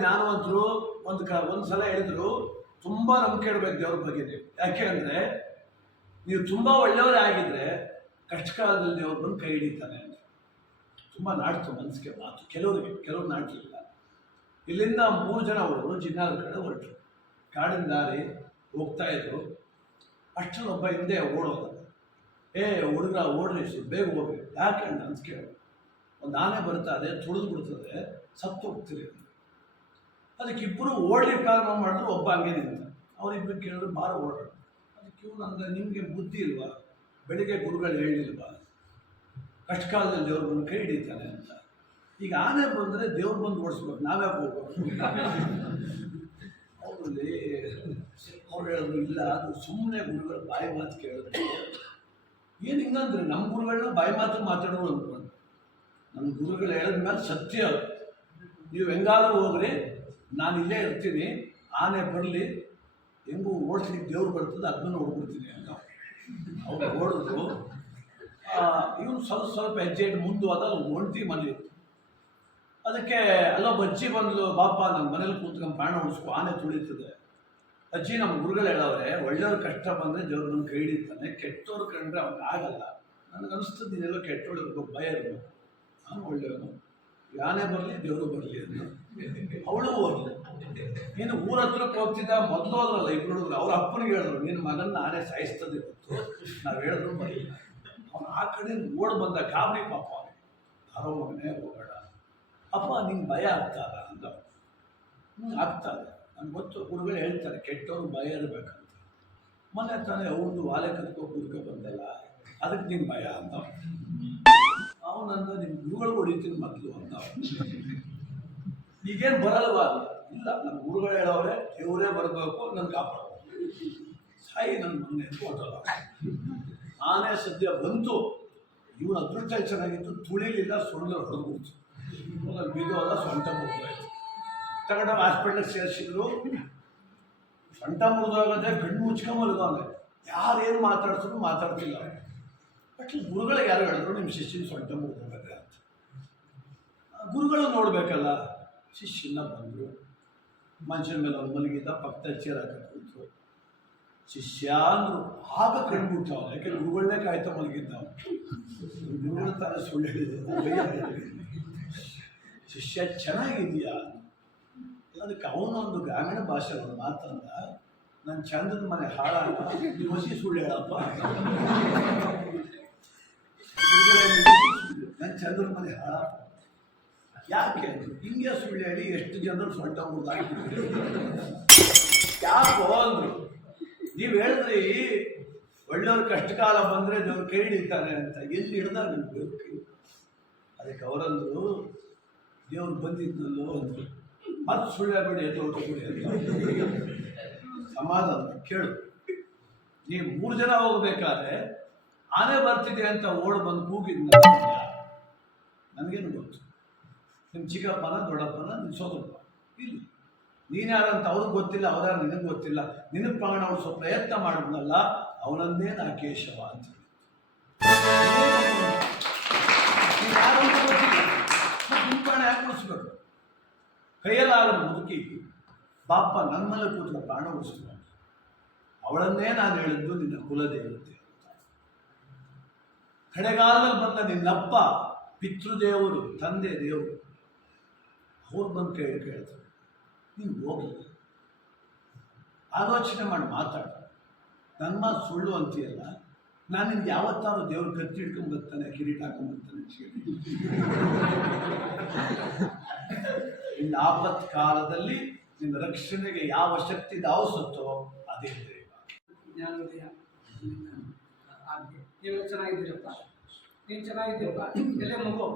ಜ್ಞಾನವಂತರು ಒಂದು ಸಲ ಹೇಳಿದ್ರು, ತುಂಬ ನಂಬಿಕೆ ಇಡಬೇಕು ದೇವ್ರ ಬಗ್ಗೆ ನೀವು. ಯಾಕೆ ಅಂದರೆ ನೀವು ತುಂಬ ಒಳ್ಳೆಯವರೇ ಆಗಿದ್ರೆ ಕಷ್ಟ ಕಾಲದಲ್ಲಿ ದೇವ್ರು ಬಂದು ಕೈ ಹಿಡಿತಾನೆ ಅಂತ. ತುಂಬ ನಾಡ್ತು ಮನಸ್ಸಿಗೆ ಮಾತು. ಕೆಲವರು ನಾಟಲಿಲ್ಲ. ಇಲ್ಲಿಂದ 3 ಜನ ಅವರು ಜಿನ್ನಾದ ಕಡೆ ಹೊರಟರು. ಕಾಡಿನ ದಾರಿ ಹೋಗ್ತಾ ಇದ್ರು. ಅಷ್ಟರಲ್ಲಿ ಒಬ್ಬ ಹಿಂದೆ ಓಡೋದ. ಹುಡುಗ ಓಡ್ರಿ, ಬೇಗ ಹೋಗ್ರಿ. ಯಾಕೆ ಅಂತ ಕೇಳೋದು. ಒಂದು ಆನೆ ಬರ್ತದೆ, ತುಳಿದು ಬಿಡ್ತದೆ, ಸತ್ತು ಹೋಗ್ತೀರಿ. ಅದಕ್ಕಿಬ್ಬರು ಓಡಲಿ ಪ್ರಾರಂಭ ಮಾಡಿದ್ರು. ಒಬ್ಬ ಹಂಗೆ ನಿಂತ. ಅವರಿಬ್ಬರು ಕೇಳಿದ್ರು, ಬಾರ ಓಡೋಣ. ಅದಕ್ಕೆ ಇವ್ನು ಅಂದ್ರೆ ನಿಮಗೆ ಬುದ್ಧಿ ಇಲ್ವಾ? ಬೆಳಿಗ್ಗೆ ಗುರುಗಳು ಹೇಳಿಲ್ವಾ ಕಷ್ಟ ಕಾಲದಲ್ಲಿ ದೇವ್ರು ಬಂದು ಕೈ ಹಿಡಿತಾನೆ ಅಂತ? ಈಗ ಆನೆ ಬಂದರೆ ದೇವ್ರು ಬಂದು ಓಡಿಸ್ಬೇಕು, ನಾವ್ಯಾಕೆ ಹೋಗ್ಬೇಕು? ಅವರಲ್ಲಿ ಅವ್ರು ಹೇಳಿದ್ರು, ಇಲ್ಲ ಅದು ಸುಮ್ಮನೆ ಗುರುಗಳು ಬಾಯಿ ಮಾತು ಕೇಳಿದ್ರು. ಏನು ಹಿಂಗಂದ್ರೆ ನಮ್ಮ ಗುರುಗಳನ್ನ ಬಾಯಿ ಮಾತು ಮಾತಾಡೋರು ಅಂದ್ಕೊಂಡು, ನಮ್ಮ ಗುರುಗಳು ಹೇಳಿದ್ಮೇಲೆ ಸತ್ಯ. ನೀವು ಹೆಂಗಾದ್ರೂ ಹೋಗ್ರಿ, ನಾನು ಇಲ್ಲೇ ಇರ್ತೀನಿ, ಆನೆ ಬರಲಿ, ಹೆಂಗೂ ಓಡಿಸ್ಲಿಕ್ಕೆ ದೇವ್ರು ಬರ್ತದೆ, ಅದನ್ನು ನೋಡ್ಬಿಡ್ತೀನಿ ಅಂತ. ಅವ್ರು ಓಡಿದ್ರು. ಇವನು ಸ್ವಲ್ಪ ಹೆಜ್ಜೆ ಇಟ್ಟು ಮುಂದೆ ಹೋದ. ಅಲ್ಲಿ ಒಂಟಿ ಮನೆ ಇತ್ತು. ಅದಕ್ಕೆ ಅಲ್ಲೊಬ್ಬ ಅಜ್ಜಿ ಬಂದ್ಲು, ಬಾಪ ನನ್ನ ಮನೇಲಿ ಕೂತ್ಕೊಂಡು ಪ್ರಾಣ ಉಳಿಸ್ಕೊ, ಆನೆ ತುಳಿತದೆ. ಅಜ್ಜಿ ನಮ್ಮ ಗುರುಗಳು ಹೇಳವ್ರೆ, ಒಳ್ಳೆಯವ್ರ ಕಷ್ಟ ಬಂದರೆ ದೇವ್ರು ಬಂದು ಕೈ ಹಿಡಿತಾನೆ, ಕೆಟ್ಟವ್ರು ಕಂಡ್ರೆ ಅವ್ನಿಗೆ ಆಗಲ್ಲ. ನನಗನ್ನಿಸ್ತದೆ ನೀನೆಲ್ಲ ಕೆಟ್ಟವಳಿಗೆ ಭಯ ಇರಬೇಕು, ನಾನು ಒಳ್ಳೆಯವನು, ಆನೆ ಬರಲಿ ದೇವರು ಬರಲಿ ಅಂತ. ಅವಳು ಹೋಗ್ಲಿ. ನೀನು ಊರ ಹತ್ರಕ್ಕೆ ಹೋಗ್ತಿದ್ದ, ಮೊದಲು ಹೋದ್ರಲ್ಲ ಇಬ್ಬರು ಹುಡುಗರು. ಅವ್ರ ಅಪ್ಪನಿಗೆ ಹೇಳಿದ್ರು, ನಿನ್ನ ಮಗನ್ನ ಆನೆ ಸಾಯಿಸ್ತದೆ ಗೊತ್ತು, ನಾವು ಹೇಳಿದ್ರು ಬರಲಿಲ್ಲ. ಅವನು ಆ ಕಡೆ ಓಡ್ ಬಂದ. ಗಾಬರಿ ಪಾಪ ಅವನಿಗೆ. ಯಾರೋ ಮಗನೇ ಹೋಗೋಣ, ಅಪ್ಪ ನಿಂಗೆ ಭಯ ಆಗ್ತಾರ ಅಂತ. ಆಗ್ತದೆ, ನನ್ಗೆ ಗೊತ್ತು. ಗುರುಗಳು ಹೇಳ್ತಾರೆ ಕೆಟ್ಟವ್ರು ಭಯ ಇರಬೇಕಂತ. ಮೊನ್ನೆ ತಾನೇ ಅವನು ವಾಲೆ ಕತ್ಕೋ ಕೂರ್ಕೊ ಬಂದಲ್ಲ, ಅದಕ್ಕೆ ನಿಂಗೆ ಭಯ ಅಂತ. ಅವನಂದ ನಿಮ್ಮ ಗುರುಗಳು ಹೊಡಿತೀನಿ ಮೊದಲು ಅಂತ. ಈಗೇನು ಬರಲ್ವಾ? ಇಲ್ಲ, ನಮ್ಮ ಗುರುಗಳು ಹೇಳೋರೆ ಇವರೇ ಬರಬೇಕು, ನನ್ನ ಕಾಪಾಡಬೇಕು, ಸಾಯಿ ನನ್ನ ಮೊನ್ನೆ ಹೊಟ್ಟಲ್ಲ. ಆನೆ ಸದ್ಯ ಬಂತು. ಇವನು ಅದೃಷ್ಟ ಚೆನ್ನಾಗಿತ್ತು, ತುಳಿಲಿಲ್ಲ, ಸುಳ್ಳು ಹೊಡೆದ್ಬಿಡ್ತು. ಬಿದ್ದೋದ, ಸೊಂಟ ಮುರಿದೋಯ್ತು. ತಗೊಂಡು ಹಾಸ್ಪಿಟ್ಲಿಗೆ ಸೇರಿಸಿದ್ರು. ಸೊಂಟ ಮುರಿದೋಗದೆ, ಕಣ್ಣು ಮುಚ್ಕೊಂಬಲ್ಗವನೆ. ಯಾರೇನು ಮಾತಾಡ್ಸಿದ್ರು ಮಾತಾಡ್ತಿಲ್ಲ. ಬಟ್ ಗುರುಗಳಿಗೆ ಯಾರು ಹೇಳಿದ್ರು, ನಿಮ್ಮ ಶಿಷ್ಯನ ಸೊಂಟ ಮುರಿದೋಗದೆ ಅಂತ. ಗುರುಗಳು ನೋಡಬೇಕಲ್ಲ. ಶಿಷ್ಯನ ಬಂದರು, ಮನುಷ್ಯನ ಮೇಲೆ ಅವ್ರು ಮಲಗಿದ್ದ, ಪಕ್ಕದಲ್ಲಿ ಚೇರ್ ಹಾಕಿ ಕೂತರು. ಶಿಷ್ಯ ಅಂದರು. ಆಗ ಕಣ್ಬಿಟ್ಟು ಅವನು, ಯಾಕೆಂದ್ರೆ ಗುರುಗಳನ್ನೇ ಕಾಯ್ತಾ ಮಲಗಿದ್ದ ಅವನು. ಗುರುಗಳು ತಾನೇ ಸುಳ್ಳು ಹೇಳಿದ್ರು. ಶಿಷ್ಯ ಚೆನ್ನಾಗಿದೆಯಾ? ಅದಕ್ಕೆ ಅವನೊಂದು ಗ್ರಾಮೀಣ ಭಾಷೆ ಒಂದು ಮಾತಂದ, ನನ್ನ ಚಂದದ ಮನೆ ಹಾಳಾಗ ನೀವು ಹೊಸಿ ಸುಳ್ಳು ಹೇಳಪ್ಪ. ನನ್ನ ಚಂದದ ಮನೆ ಹಾಳ ಯಾಕೆ ಹಿಂಗೆ ಸುಳ್ಳು ಹೇಳಿ ಎಷ್ಟು ಜನರು ಸೊಂಟ ಮುರಿದಾಕಿದ್ರು. ಯಾಕೋ ಅಂದರು. ನೀವು ಹೇಳಿದ್ರಿ ಒಳ್ಳೆಯವ್ರ ಕಷ್ಟ ಕಾಲ ಬಂದರೆ ದೇವ್ರು ಕೈ ಹಿಡಿತಾರೆ ಅಂತ. ಎಲ್ಲಿ ಹಿಡ್ದ ನಿಮ್ಗೆ ಬೇಕು? ಅದಕ್ಕೆ ಅವರಂದರು, ದೇವ್ರು ಬಂದಿದ್ನಲ್ಲೋ ಅಂದರು. ಮತ್ತು ಸುಳ್ಳು ಎದ್ದೋಗ್ಬಿಡಿ ಅಂತ. ಸಮಾಧಾನ ಕೇಳು. ನೀವು 3 ಜನ ಹೋಗ್ಬೇಕಾದ್ರೆ ಆನೆ ಬರ್ತಿದೆ ಅಂತ ಓಡ್ ಬಂದು ಕೂಗಿದ್ನ ನನಗೇನು ಗೊತ್ತು? ನಿಮ್ಮ ಚಿಕ್ಕಪ್ಪನ, ದೊಡ್ಡಪ್ಪನ, ನಿಮ್ಮ ಸೋದರಪ್ಪ ಇಲ್ಲ. ನೀನು ಯಾರಂತ ಅವ್ರಿಗೆ ಗೊತ್ತಿಲ್ಲ, ಅವ್ರ ನಿನಗೆ ಗೊತ್ತಿಲ್ಲ. ನಿನಗೆ ಪ್ರಾಣ ಉಳಿಸೋ ಪ್ರಯತ್ನ ಮಾಡಿದ್ನಲ್ಲ, ಅವನನ್ನೇ ನಾ ಕೇಶವ ಅಂತ ಹೇಳಿ. ನೀನು ಯಾರು ಅಂತ ಗೊತ್ತಿಲ್ಲ, ನಿಮ್ಮ ಪ್ರಾಣ ಯಾಕೆ ಉಳಿಸ್ಬೇಕು? ಕೈಯಲ್ಲಾದ ಮುದುಕಿ ಬಾಪ ನನ್ನ ಮೇಲೆ ಕೂತ್ರೆ ಪ್ರಾಣ ಉಳಿಸ್ತಾನೆ. ಅವಳನ್ನೇ ನಾನು ಹೇಳಿದ್ದು ನಿನ್ನ ಕುಲದೇವತೆ ಅಂತ. ಕಡೆಗಾಲದಲ್ಲಿ ಬಂದ ನಿನ್ನಪ್ಪ ಪಿತೃದೇವರು, ತಂದೆ ದೇವರು, ಅವ್ರು ಬಂದು ಕೇಳ್ತಾರೆ. ನೀನು ಹೋಗಿ ಆಲೋಚನೆ ಮಾಡಿ ಮಾತಾಡ. ನನ್ನ ಮಾತು ಸುಳ್ಳು ಅಂತೀಯಲ್ಲ, ನಾನು ನಿಮ್ಗೆ ಯಾವತ್ತಾರು ದೇವ್ರು ಕತ್ತಿ ಹಿಡ್ಕೊಂಡು ಬರ್ತಾನೆ, ಕಿರೀಟ ಹಾಕೊಂಡ್ಬರ್ತಾನೆ. ನಿನ್ನ ಆಪತ್ ಕಾಲದಲ್ಲಿ ನಿನ್ನ ರಕ್ಷಣೆಗೆ ಯಾವ ಶಕ್ತಿ ಧಾವಿಸುತ್ತೋ ಅದೇ ದೈವ. ಜ್ಞಾನೋದಯ. ನೀವೆಲ್ಲ ಚೆನ್ನಾಗಿದ್ದೀರಪ್ಪ, ನೀನು ಚೆನ್ನಾಗಿದ್ದೀರಪ್ಪ. ಎಲ್ಲೇ ಮಗು